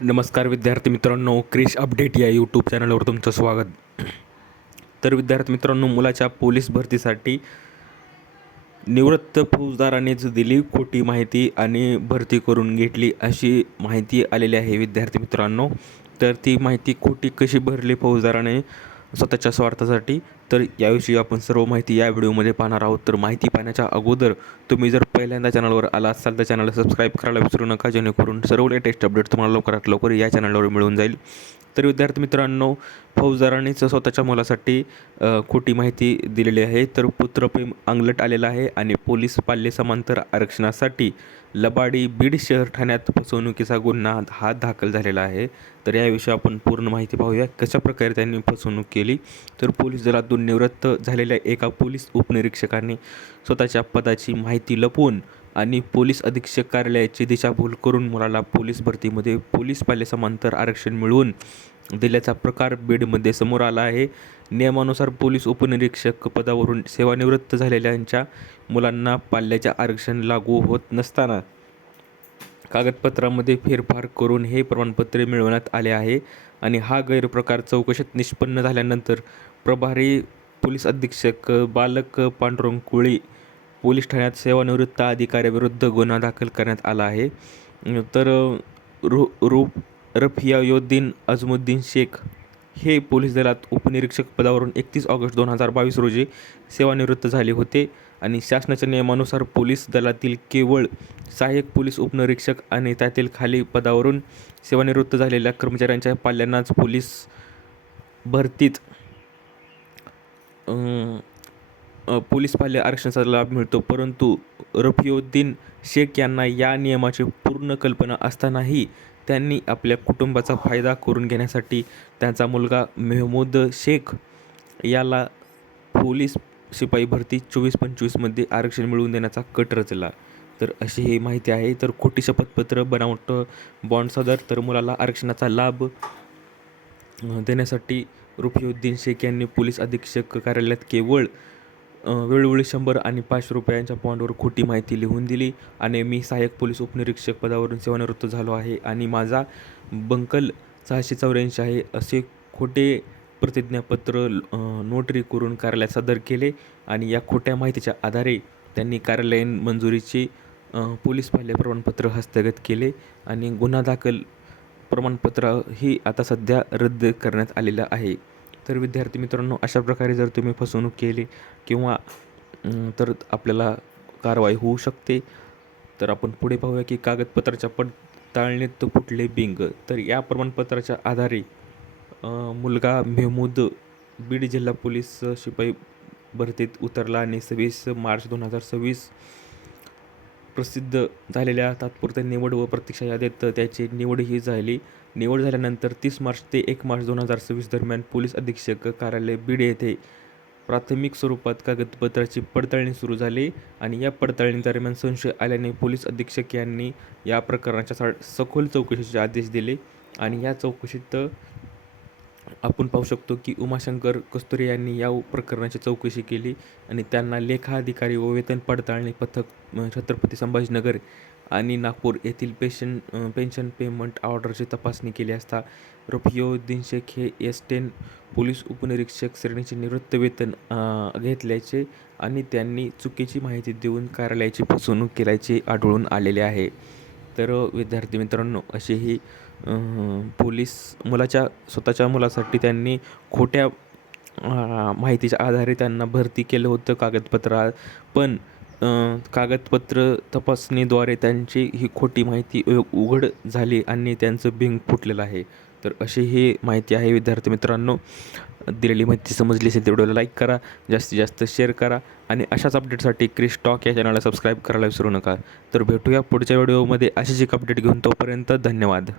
नमस्कार विद्यार्थी मित्रांनो, क्रिश अपडेट या यूट्यूब चॅनलवर तुमचं स्वागत. तर विद्यार्थी मित्रांनो, मुलाच्या पोलीस भरतीसाठी निवृत्त फौजदारानेच दिली खोटी माहिती आणि भरती करून घेतली अशी माहिती आलेली आहे विद्यार्थी मित्रांनो. तर ती माहिती खोटी कशी भरली फौजदाराने स्वतःच्या स्वार्थासाठी, तर याविषयी आपण सर्व माहिती या व्हिडिओमध्ये पाहणार आहोत. तर माहिती पाहण्याच्या अगोदर तुम्ही जर पहिल्यांदा चॅनलवर आला असाल तर चॅनलला सबस्क्राईब करायला विसरू नका, जेणेकरून सर्व लेटेस्ट अपडेट तुम्हाला लवकरात लवकर या चॅनलवर मिळून जाईल. तर विद्यार्थी मित्रांनो, फौजदारानेच स्वतःच्या मुलासाठी खोटी माहिती दिलेली आहे. तर पुत्रप्रेम अंगलट आलेला आहे आणि पोलीस पाल्य समांतर आरक्षणासाठी लबाडी बीड शहर ठाण्यात फसवणुकीचा गुन्हा हा दाखल झालेला आहे. तर याविषयी आपण पूर्ण माहिती पाहूया, कशाप्रकारे त्यांनी फसवणूक केली. तर पोलीस दलातून निवृत्त झालेल्या एका पोलीस उपनिरीक्षकाने स्वतःच्या पदाची माहिती लपवून आणि पोलीस अधीक्षक कार्यालयाची दिशाभूल करून मुलाला पोलीस भरतीमध्ये पोलीस पाल्य समांतर आरक्षण मिळवून दिल्याचा प्रकार बीडमध्ये समोर आला आहे. नियमानुसार पोलीस उपनिरीक्षक पदावरून सेवानिवृत्त झालेल्यांच्या मुलांना पाल्याचे आरक्षण लागू होत नसताना कागदपत्रामध्ये फेरफार करून हे प्रमाणपत्र मिळवण्यात आले आहे. आणि हा गैरप्रकार चौकशीत निष्पन्न झाल्यानंतर प्रभारी पोलीस अधीक्षक बालक पांडुरंग कुळी पोलीस ठाण्यात सेवानिवृत्त अधिकाऱ्याविरुद्ध गुन्हा दाखल करण्यात आला आहे. तर रफियाउद्दीन अजमुद्दीन शेख हे पोलीस दलात उपनिरीक्षक पदावरून 31 ऑगस्ट 2022 रोजी सेवानिवृत्त झाले होते. आणि शासनाच्या नियमानुसार पोलीस दलातील केवळ सहाय्यक पोलीस उपनिरीक्षक आणि त्यातील खाली पदावरून सेवानिवृत्त झालेल्या कर्मचाऱ्यांच्या पाल्यांनाच पोलीस भरतीत पोलीस पाल्य आरक्षणाचा लाभ मिळतो. परंतु रफिउद्दीन शेख यांना या नियमाची पूर्ण कल्पना असतानाही त्यांनी आपल्या कुटुंबाचा फायदा करून घेण्यासाठी त्यांचा मुलगा मेहमूद शेख याला पोलीस शिपाई भरती 24-25मध्ये आरक्षण मिळवून देण्याचा कट रचला. तर अशी ही माहिती आहे. तर खोटी शपथपत्र, बनावट बॉन्ड सादर, तर मुलाला आरक्षणाचा लाभ देण्यासाठी रफिउद्दीन शेख यांनी पोलीस अधीक्षक कार्यालयात केवळ वेळोवेळी 100 आणि 500 रुपयांच्या बॉन्डवर खोटी माहिती लिहून दिली. आणि मी सहाय्यक पोलीस उपनिरीक्षक पदावरून सेवानिवृत्त झालो आहे आणि माझा बंकल 684 आहे असे खोटे प्रतिज्ञापत्र नोटरी करून कार्यालयात सादर केले. आणि या खोट्या माहितीच्या आधारे त्यांनी कार्यालयीन मंजुरीचे पोलीस पाल्य प्रमाणपत्र हस्तगत केले आणि गुन्हा दाखल प्रमाणपत्र ही आता सध्या रद्द करण्यात आलेलं आहे. तर विद्यार्थी मित्रांनो, अशा प्रकारे जर तुम्ही फसवणूक केली किंवा तर आपल्याला कारवाई होऊ शकते. तर आपण पुढे पाहूया की कागदपत्राच्या पडताळणीत फुटले बिंग. तर या प्रमाणपत्राच्या आधारे मुलगा मेहमूद बीड जिल्हा पोलीस शिपाई भरतीत उतरला आणि 26 मार्च 2026 प्रसिद्ध झालेल्या तात्पुरत्या निवड व प्रतीक्षा यादीत त्याची निवडही झाली. निवड झाल्यानंतर 30 मार्च ते 1 मार्च 2026 दरम्यान पोलीस अधीक्षक कार्यालय बीड येथे प्राथमिक स्वरूपात कागदपत्राची पडताळणी सुरू झाली. आणि या पडताळणी दरम्यान संशय आल्याने पोलीस अधीक्षक यांनी या प्रकरणाच्या सखोल चौकशीचे आदेश दिले. आणि या चौकशीत आपण पाहू शकतो की उमाशंकर कस्तुरे यांनी या प्रकरणाची चौकशी केली आणि त्यांना लेखा अधिकारी व वेतन पडताळणी पथक छत्रपती संभाजीनगर आणि नागपूर येथील पेन्शन पेमेंट ऑर्डरची तपासणी केली असता रफिउद्दीन शेख हे S10 पोलीस उपनिरीक्षक श्रेणीचे निवृत्त वेतन घेतल्याचे आणि त्यांनी चुकीची माहिती देऊन कार्यालयाची फसवणूक केल्याचे आढळून आलेले आहे. तर विद्यार्थी मित्रांनो, अशी ही पोलीस स्वतःच्या मुलासाठी त्यांनी खोट्या माहितीच्या आधारे त्यांना भरती केलं होतं पण कागदपत्र तपासणीद्वारे त्यांची ही खोटी माहिती उघड झाली आणि त्यांचं बिंग फुटलेलं आहे. तर अशी ही माहिती आहे विद्यार्थी मित्रांनो. दिलेली माहिती समजली असेल तर व्हिडिओला लाईक करा, जास्तीत जास्त शेअर करा आणि अशाच अपडेटसाठी क्रिश टॉक या चॅनलला सबस्क्राईब करायला विसरू नका. तर भेटूया पुढच्या व्हिडिओमध्ये अशीच एक अपडेट घेऊन. तोपर्यंत धन्यवाद.